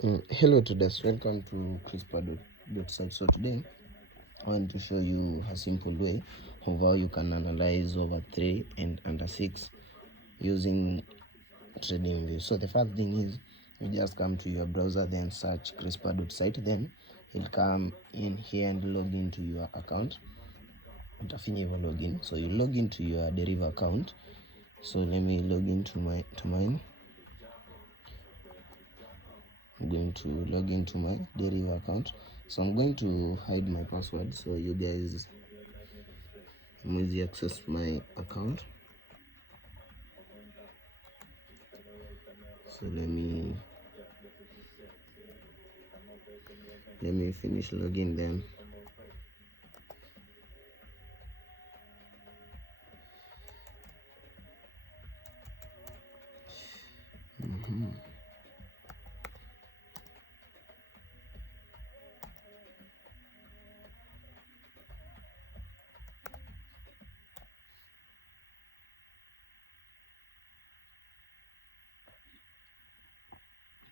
Hello traders, welcome to Chrispah.site. So today I want to show you a simple way of how you can analyze over 3 and under 6 using TradingView. So the first thing is you just come to your browser, then search Chrispah.site, then you'll come in here and log into your account. Login. So you log into your Deriv account. So let me log into mine. I'm going to log into my Deriv account. So I'm going to hide my password so you guys can easily access my account. So let me finish logging them.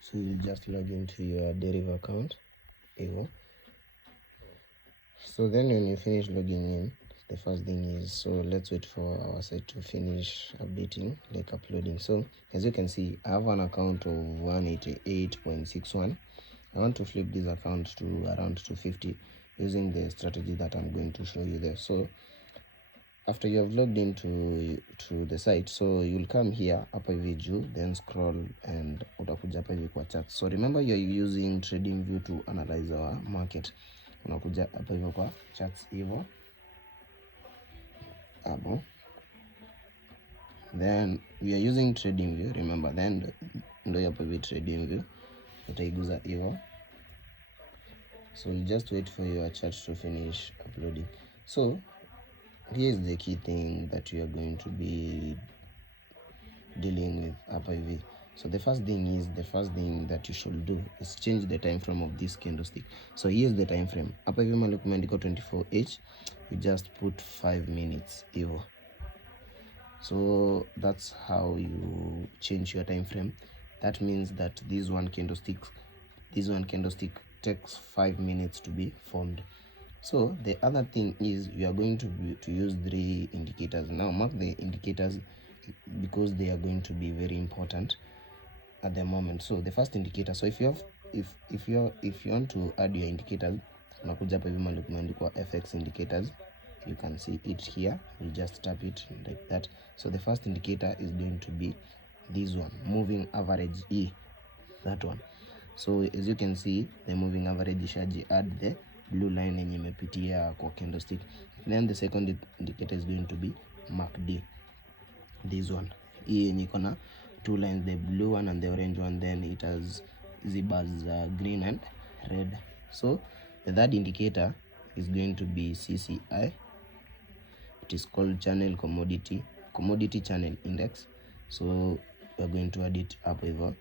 So you just log into your Deriv account. So then when you finish logging in, the first thing is, so let's wait for our site to finish updating, like uploading. So as you can see, I have an account of 188.61. I want to flip this account to around 250 using the strategy that I'm going to show you there. So after you have logged into the site, so you'll come here hapa hivi juu, then scroll and utakuja hapa hivi kwa charts. So remember you're using TradingView to analyze our market. Unakuja hapa hivyo kwa charts hivyo hapo, then we are using TradingView, remember, then ndio hapa hivi TradingView utaiguza hivyo. So you just wait for your chart to finish uploading. So here is the key thing that we are going to be dealing with hapa hivi. So the first thing that you should do is change the time frame of this candlestick. So here's the time frame hapa hivi, mali kumeandika 24h, you just put 5 minutes hivyo. So that's how you change your time frame. That means that this one candlestick takes 5 minutes to be formed. So the other thing is you are going to use 3 indicators. Now mark the indicators because they are going to be very important at the moment. So the first indicator, so if you want to add your indicators, unakuja hapa hivi mahali kumeandikwa FX indicators. You can see it here, you just tap it like that. So the first indicator is going to be this one, moving average E, that one. So as you can see, the moving average ishaji add the blue line yenye imepitia kwa candlestick. Then the second indicator is going to be MACD, this one. Hii yenye iko na 2 lines, the blue one and the orange one, then it has zebras, green and red. So the third indicator is going to be CCI. It is called commodity channel index. So we are going to add it up hivyo,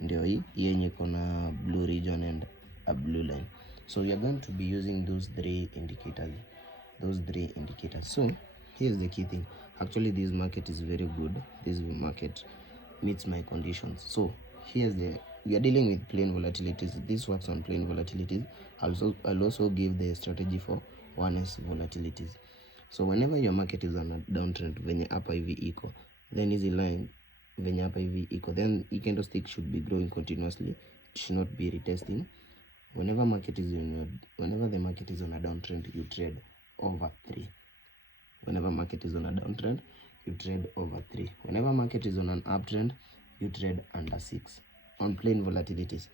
ndio hii yenye iko na blue region and a blue line. So we are going to be using those three indicators. So here's the key thing. Actually this market is very good. This market meets my conditions. So we are dealing with plain volatilities. This works on plain volatilities. I'll also give the strategy for 1S volatilities. So whenever your market is on a downtrend venye hapa hivi iko, then easy line venye hapa hivi iko, then the candlestick should be growing continuously. It should not be retesting. Whenever the market is on a downtrend, you trade over 3. Whenever market is on a downtrend, you trade over 3. Whenever market is on an uptrend, you trade under 6 on plain volatilities.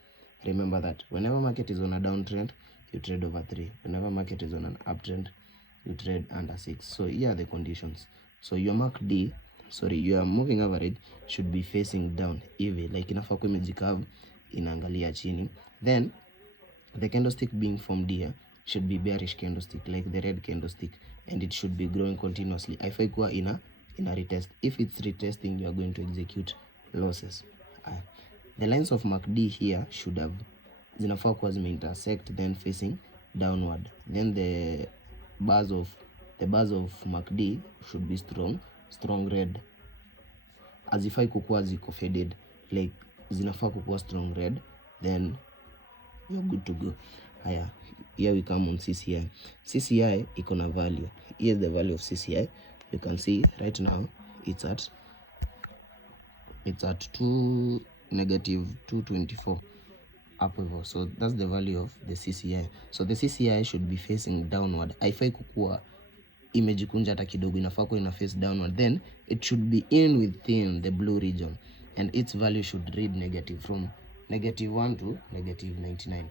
Remember that whenever market is on a downtrend, you trade over 3. Whenever market is on an uptrend, you trade under 6. So here are the conditions. So your your moving average should be facing down hivi, like inafaa kuwa imejicurve inaangalia chini. Then the candlestick being formed here should be bearish candlestick, like the red candlestick, and it should be growing continuously. Haifai kuwa ina retest. If it's retesting, you are going to execute losses. The lines of MACD here should have zinafaa kuwa zime-intersect, then facing downward. Then the bars of MACD should be strong red. Hazifai kukuwa ziko faded, like zinafaa kukuwa strong red, then you're good to go. Haya, here we come on CCI. CCI iko na value. Here's the value of CCI. You can see right now it's at negative 224 up hivyo. So that's the value of the CCI. So the CCI should be facing downward. Haifai kukua imejikunja hata kidogo, inafaa kuwa ina face downward, then it should be in within the blue region, and its value should read negative from -1 to -99.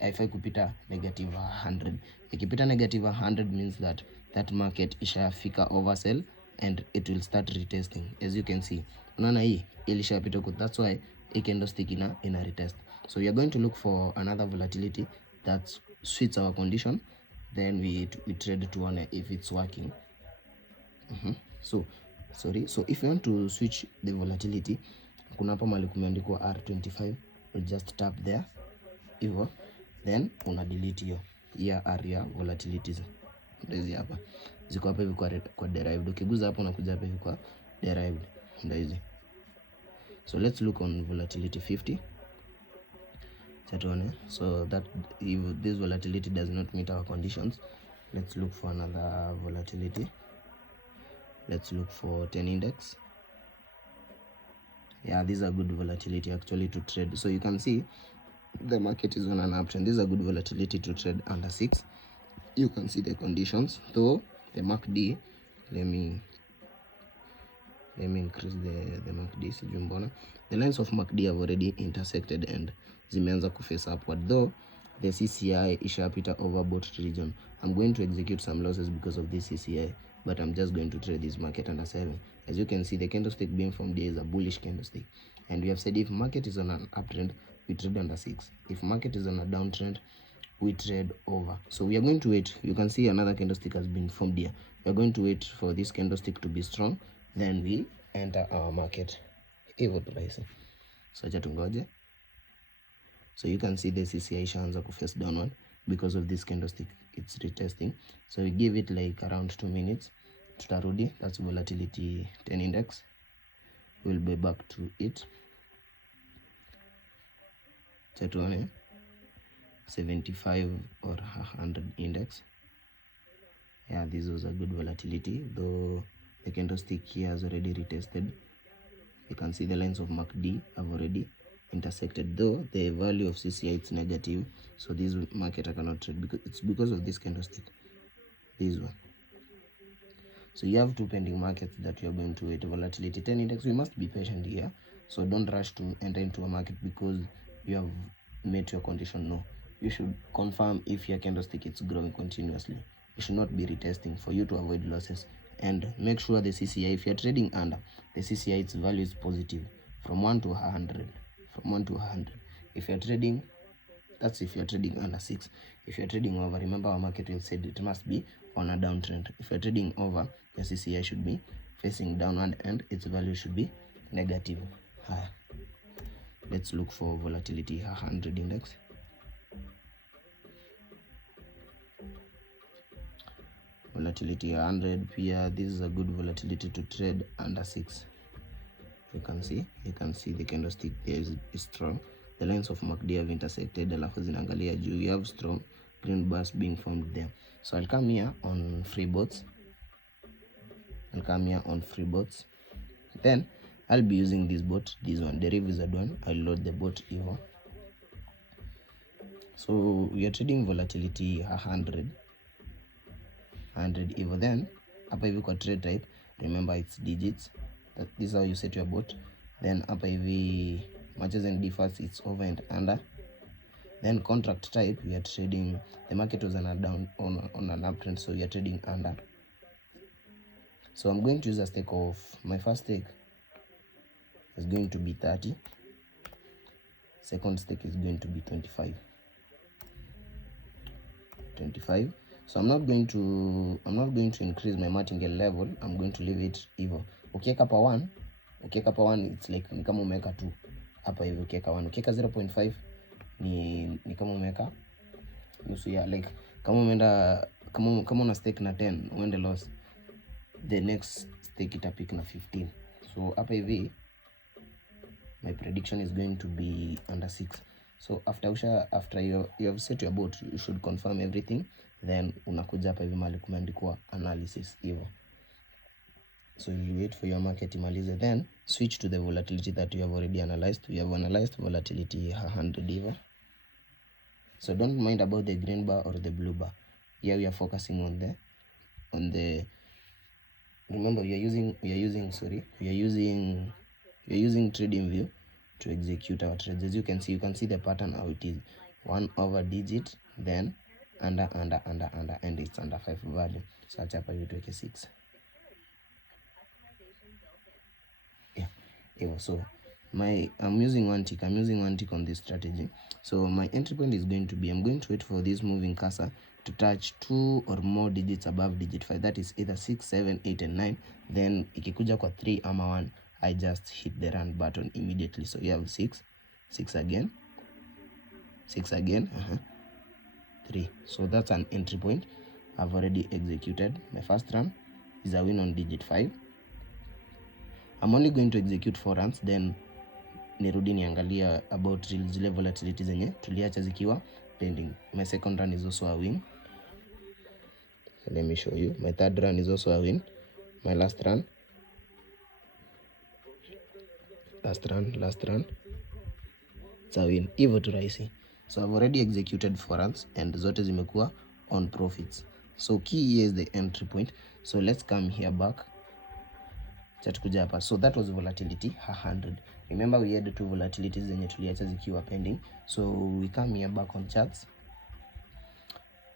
Haifai kupita -100. Ikipita -100 means that that market ishafika oversell and it will start retesting. As you can see, unaona hii ilishapita huko, that's why hii candlestick ina retest. So we are going to look for another volatility that suits our condition, then we trade to one if it's working. So if you want to switch the volatility, kuna hapa mahali kumeandikwa R25, we just tap there hivyo, then una delete hiyo area volatilities. Ndio hapa ziko hapa hivi kwa derived. Ukiguza hapo unakuja hapa hivi kwa derived, ndio hizi. So let's look on volatility 50. So that if this volatility does not meet our conditions, let's look for another volatility. Let's look for 10 index. Yeah, these are good volatility actually to trade. So you can see the market is on an uptrend. These are good volatility to trade under 6. You can see the conditions, though the MACD, let me increase the MACD. Sijumbona the lines of MACD have already intersected and zimeanza kuface upward, though the CCI ishapita overbought region. I'm going to execute some losses because of this CCI, but I'm just going to trade this market under 7. As you can see, the candlestick being formed here is a bullish candlestick, and we have said if market is on an uptrend, we trade under 6. If market is on a downtrend, we trade over. So we are going to wait. You can see another candlestick has been formed here. We are going to wait for this candlestick to be strong, then we enter our market. Hivyo rahisi. So acha tungoje. So you can see the CCI ishaanza ku face downward because of this candlestick. It's retesting. So we give it like around 2 minutes. Tutarudi. That's volatility 10 index. We'll be back to it. Tuone 75 or 100 index. Yeah, this was a good volatility, though the candlestick here has already retested. You can see the lines of MACD have already intersected, though the value of CCI is negative, so this market I cannot trade because it's because of this candlestick, this one. So you have two pending markets that you are going to wait. Volatility 10 index, we must be patient here, so don't rush to enter into a market because you have met your condition. No, you should confirm if your candlestick is growing continuously. You should not be retesting for you to avoid losses, and make sure the CCI, if you're trading under, the CCI its value is positive from 1 to 100. From 1 to 100. If you're trading, that's if you're trading under 6. If you're trading over, remember our market will say it must be on a downtrend. If you're trading over, your CCI should be facing downward and its value should be negative. Let's look for volatility 100 index. Volatility 100 here. This is a good volatility to trade under 6. You can see the candlestick there is strong. The lines of MACD have intersected. Alafu zinaangalia juu. You have strong green bars being formed there. So I'll come here on free bots. Then I'll be using this bot, this one. Deriv is that one. I'll load the bot here. So we are trading volatility 100 EVO. Then hapa hivi kwa trade type, remember it's digits. This is how you set your bot. Then hapa hivi matches and differs, it's over and under. Then contract type, we are trading, the market was on a down on an uptrend, so we are trading under. So I'm going to use a stake of, my first stake is going to be 30. Second stake is going to be 25. So I'm not going to increase my martingale level. I'm going to leave it hivyo. Ukiweka pa 1, it's like ni kama umeweka 2 hapa hivi. Ukiweka 1, ukiweka 0.5 ni kama umeweka nusu ya, like kama umeenda kama una stake na 10 uende loss, the next stake itapick na 15. So hapa hivi my prediction is going to be under 6. So after you have set your bot, you should confirm everything, then unakuja hapa hivi mahali kumeandikwa analysis hivyo. So you wait for your market imalize, then switch to the volatility that you have already analyzed. We have analyzed volatility 100 hivyo. So don't mind about the green bar or the blue bar. Here we are focusing on the remember we are using trading view to execute our trades. As you can see the pattern how it is 1 over digit, then under, and it's under 5 value. So acha hapa hivi tuweke 6. Yeah, so I'm using one tick on this strategy. So my entry point is going to be, I'm going to wait for this moving cursor to touch 2 or more digits above digit 5, that is either 6, 7, 8 and 9. Then ikikuja kwa 3 ama 1, I just hit the run button immediately. So you have 6 again, 6 again, 3. So that's an entry point. I've already executed. My first run is a win on digit 5. I'm only going to execute 4 runs, then nirudi niangalia about zile volatility zenye tuliacha zikiwa pending. My second run is also a win. So let me show you. My third run is also a win. My last run, it's a win. Hivyo tu rahisi. So I've already executed 4 runs and zote zimekuwa on profits. So key here is the entry point. So let's come here back. Chatukuja hapa. So that was volatility 100. Remember we had 2 volatilities zenye tuliacha zikiwa pending. So we come here back on charts.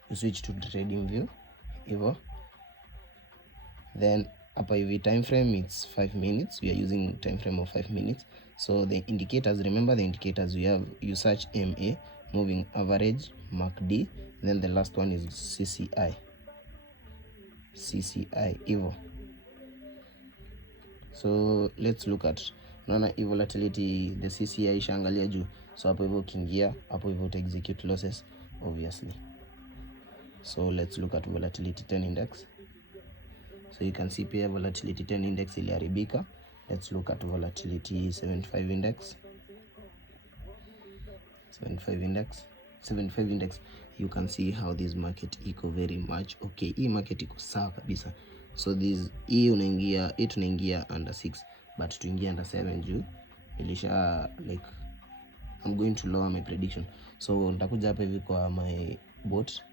We switch to trading view. Hivyo. Then hapa hivi time frame it's 5 minutes. We are using time frame of 5 minutes. So the indicators, remember the indicators you search MA, moving average, MACD, then the last one is CCI hivyo. So let's look at, naona volatility, the CCI ishaangalia juu. So hapo hivyo ukiingia hapo hivyo uta execute losses obviously. So let's look at volatility 10 index. So you can see pia volatility 10 index iliharibika. Let's look at volatility 75 index. 75 index, you can see how this market iko very much okay. Hii market iko sawa kabisa. So hii tunaingia under 6, but tuingia under 7 juu ilisha like I'm going to lower my prediction. So nitakuja hapa hivi kwa my bot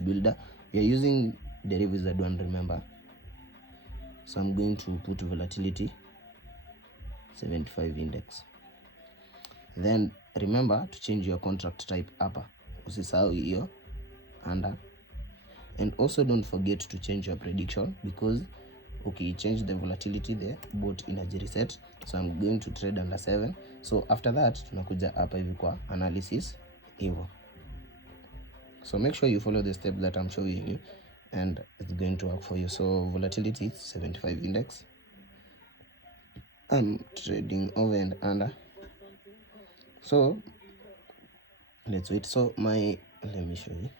builder. We are using Deriv as one, remember. So I'm going to put volatility 75 index. Then remember to change your contract type hapa. Usisahau hiyo under. And also don't forget to change your prediction, because okay, change the volatility, the bot energy reset. So I'm going to trade under 7. So after that tunakuja hapa hivi kwa analysis hivyo. So make sure you follow the steps that I'm showing you and it's going to work for you. So volatility is 75 index. I'm trading over and under. So let's wait. So let me show you.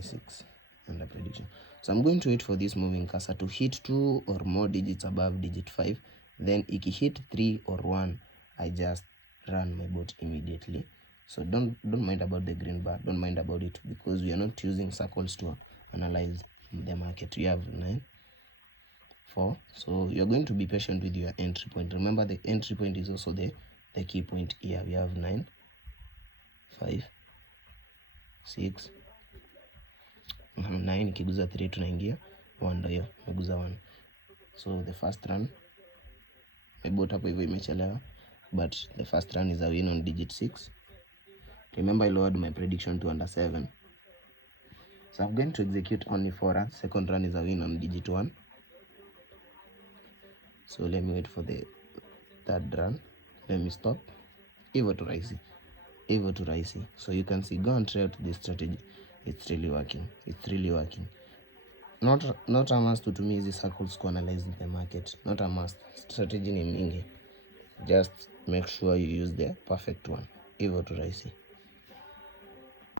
6 under prediction. So I'm going to wait for this moving cursor to hit 2 or more digits above digit 5. Then if it hit 3 or 1, I just run my bot immediately. So don't mind about the green bar. Don't mind about it, because we are not using circles to analyze the market. We have 9, 4. So you're going to be patient with your entry point. Remember the entry point is also the key point here. We have 9, 5, 6, 9. Ikiguza 3 tunaingia 1, ndio hiyo imeguza 1. So the first run my bot hapo hivyo imechelewa, but the first run is a win on digit 6. Remember I lowered my prediction to under 7. So I'm going to execute only 4 runs. Second run is a win on digit 1. So let me wait for the third run. Let me stop. Hivyo tu rahisi. So you can see, go and try out this strategy. It's really working. Not a must to me hizi circles to analyze the market. Not a must. Strategy ni mingi. Just make sure you use the perfect one. Hivyo tu rahisi.